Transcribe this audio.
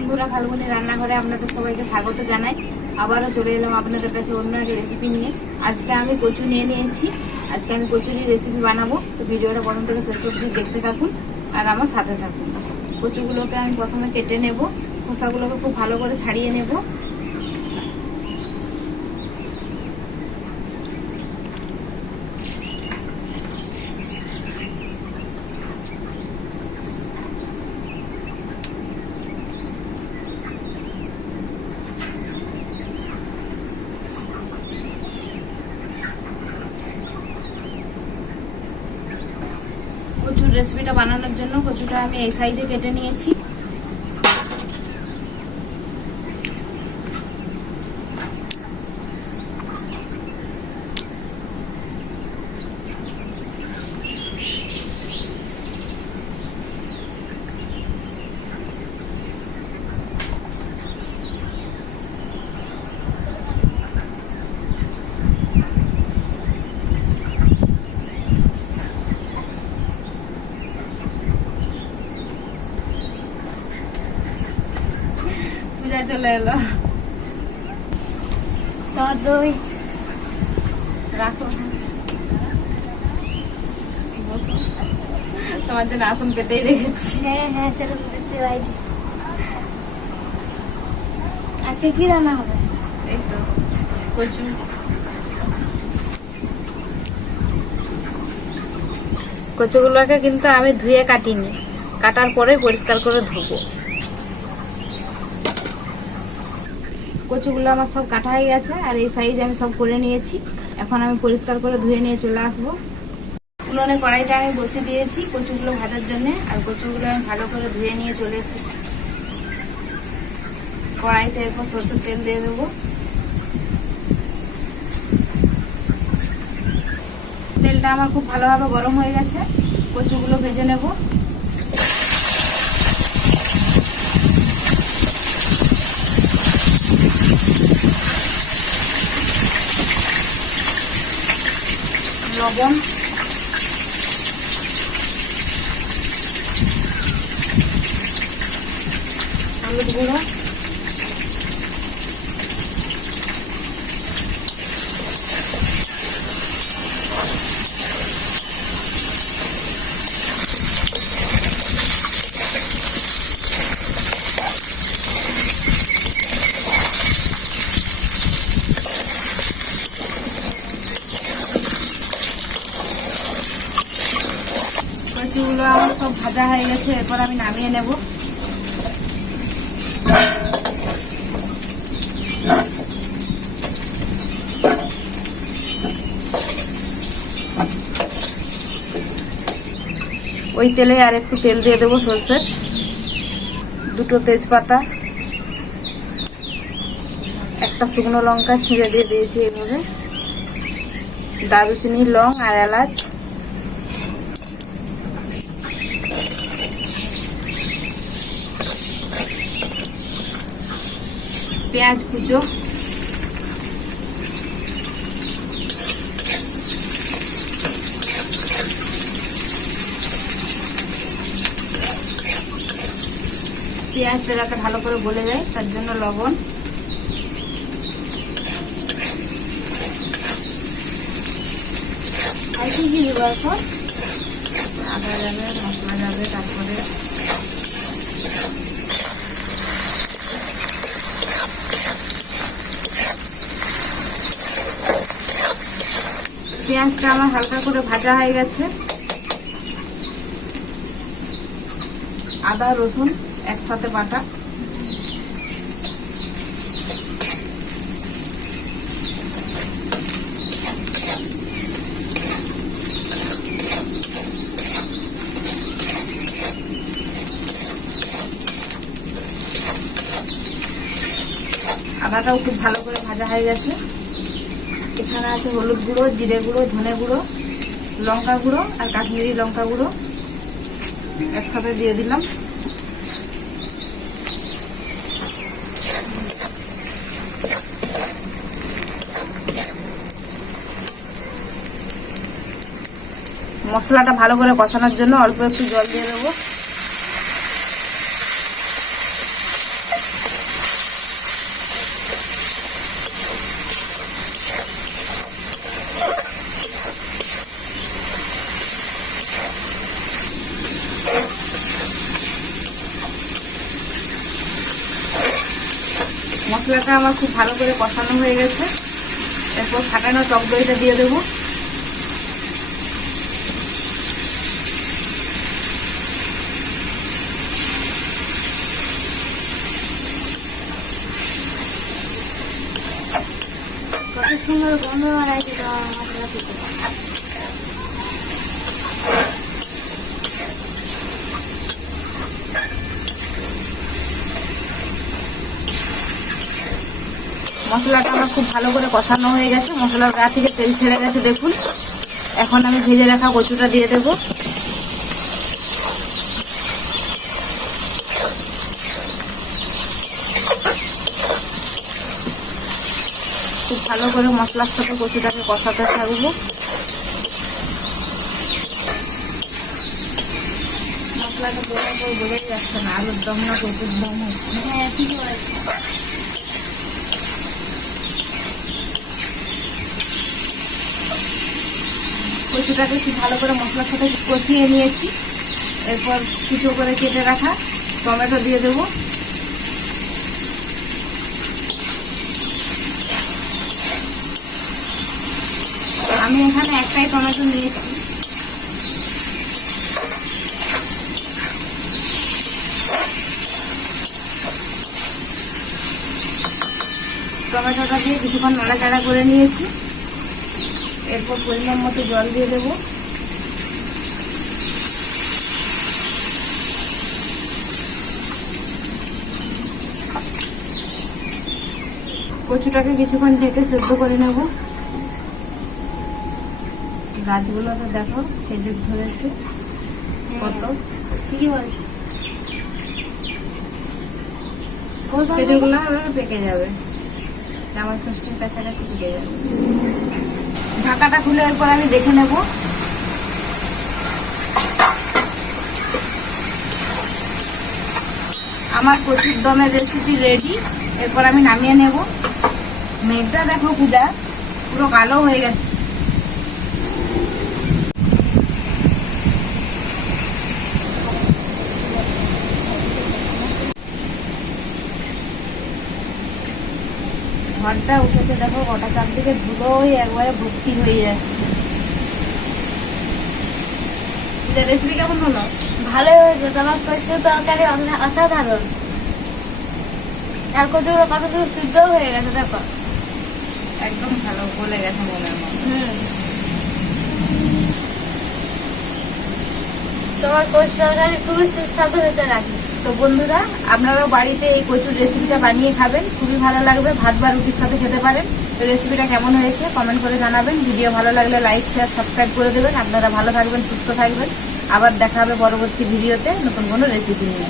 বন্ধুরা, ফাল্গুনি রান্নাঘরে আপনাদের সবাইকে স্বাগত জানাই। আবারও চলে এলাম আপনাদের কাছে অন্য একটা রেসিপি নিয়ে। আজকে আমি কচু নিয়ে নিয়েছি। আজকে আমি কচুরি রেসিপি বানাবো। তো ভিডিওটা প্রথম থেকে শেষ অবধি দেখতে থাকুন আর আমার সাথে থাকুন। কচুগুলোকে আমি প্রথমে কেটে নেব, খোসাগুলোকে খুব ভালো করে ছাড়িয়ে নেব। কচুর রেসিপিটা বানানোর জন্য কচুটা আমি এই সাইজে কেটে নিয়েছি। পূজা চলে এলো, রাখো বসো। তোমার জন্য আসন পেতেই রেখেছি। আজকে কি রান্না হবে? এই তো কচু। কচুগুলোকে কিন্তু আমি ধুয়ে কাটিনি, কাটার পরে পরিষ্কার করে ধুবো। কচুগুলো আমার সব কাটা হয়ে গেছে আর এই সাইজ আমি সব করে নিয়েছি। এখন আমি পরিষ্কার করে ধুয়ে নিয়ে চলে আসবো। উনুনে কড়াইটা আমি বসিয়ে দিয়েছি কচুগুলো ভাজার জন্য, আর কচুগুলো আমি ভালো করে ধুয়ে নিয়ে চলে এসেছি। কড়াইতে এরপর সরষের তেল দিয়ে দেবো। তেলটা আমার খুব ভালোভাবে গরম হয়ে গেছে, কচুগুলো ভেজে নেব। লবণ, হলুদ গুঁড়ো, কচুগুলো আমার সব ভাজা হয়ে গেছে। এরপর আমি নামিয়ে নেব। ওই তেলে আর একটু তেল দিয়ে দেবো সরষের, দুটো তেজপাতা, একটা শুকনো লঙ্কা ছিঁড়ে দিয়ে দিয়েছি এইভাবে, দারুচিনি, লং আর এলাচ, পেঁয়াজ কুচো, পেঁয়াজটা যাতে ভালো করে গলে যায় তার জন্য লবণ, আর কি কি দেবো এখন? আদা যাবে, মশলা যাবে, তারপরে পেঁয়াজটা আমার হালকা করে ভাজা হয়ে গেছে। আদা রসুন একসাথে বাটা, আদাটাও খুব ভালো করে ভাজা হয়ে গেছে। এখানে আছে হলুদ গুঁড়ো, জিরে গুঁড়ো, ধনে গুঁড়ো, লঙ্কা গুঁড়ো আর কাশ্মীরি লঙ্কা গুঁড়ো একসাথে দিয়ে দিলাম। মশলাটা ভালো করে কষানোর জন্য অল্প একটু জল দিয়ে দেবো। মশলাটা আমার খুব ভালো করে কষানো হয়ে গেছে। এরপর ফাটানো টক দইটা দিয়ে দেবো। কত সুন্দর গন্ধ বাড়াইছে তোমার মশলা থেকে। মশলাটা আমার খুব ভালো করে কষানো হয়ে গেছে, মশলার গা থেকে তেল ছেড়ে গেছে দেখুন। এখন আমি ভেজে রাখা কচুটা দিয়ে দেবো। খুব ভালো করে মশলার সাথে কচুটাকে কষাতে থাকবো। মশলাটা দেওয়ার পর বোঝাই যাচ্ছে না আলুর দম না কচুর দম হচ্ছে। হ্যাঁ ঠিকই বলেছে। কচুটাকে খুব ভালো করে মশলার সাথে কষিয়ে নিয়েছি। এরপর কুচো করে কেটে রাখা টমেটো দিয়ে দেবো। আমি এখানে একটাই টমেটো নিয়েছি। টমেটোটা দিয়ে কিছুক্ষণ নাড়াচাড়া করে নিয়েছি। এরপর পরিমাণ মতো জল দিয়ে দেবো। কচুটাকে কিছুক্ষণ ঢেকে সেদ্ধ করে নেব। গাছগুলোতে দেখো খেজুর ধরেছে কত। ঠিকই বলছে। খেজুরগুলো পেকে যাবে, জামাই ষষ্ঠীর কাছাকাছি পেকে যাবে। ঢাকাটা খুলে এরপর আমি দেখে নেব। আমার কচুর দমের রেসিপি রেডি। এরপর আমি নামিয়ে নেব। মেঘটা দেখো পূজা পুরো কালো হয়ে গেছে। ঝড়টা উঠেছে দেখো, গোটা চারদিকে ধুলোই একবারে ভর্তি হয়ে যাচ্ছে। রেসিপি কেমন হলো? ভালোই হয়েছে, তোমার কচুর তরকারি অসাধারণ। আর কচুগুলো কত সুন্দর সিদ্ধও হয়ে গেছে দেখো। একদম ভালো বলে গেছে মনের মতো। তোমার কচুর তরকারি খুবই সুস্বাদু হয়েছে নাকি? তো বন্ধুরা, আপনারাও বাড়িতে এই কচুর রেসিপিটা বানিয়ে খাবেন, খুবই ভালো লাগবে। ভাত বা রুটির সাথে খেতে পারেন। তো রেসিপিটা কেমন হয়েছে কমেন্ট করে জানাবেন। ভিডিও ভালো লাগলে লাইক শেয়ার সাবস্ক্রাইব করে দেবেন। আপনারা ভালো থাকবেন, সুস্থ থাকবেন। আবার দেখা হবে পরবর্তী ভিডিওতে নতুন কোনো রেসিপি নিয়ে।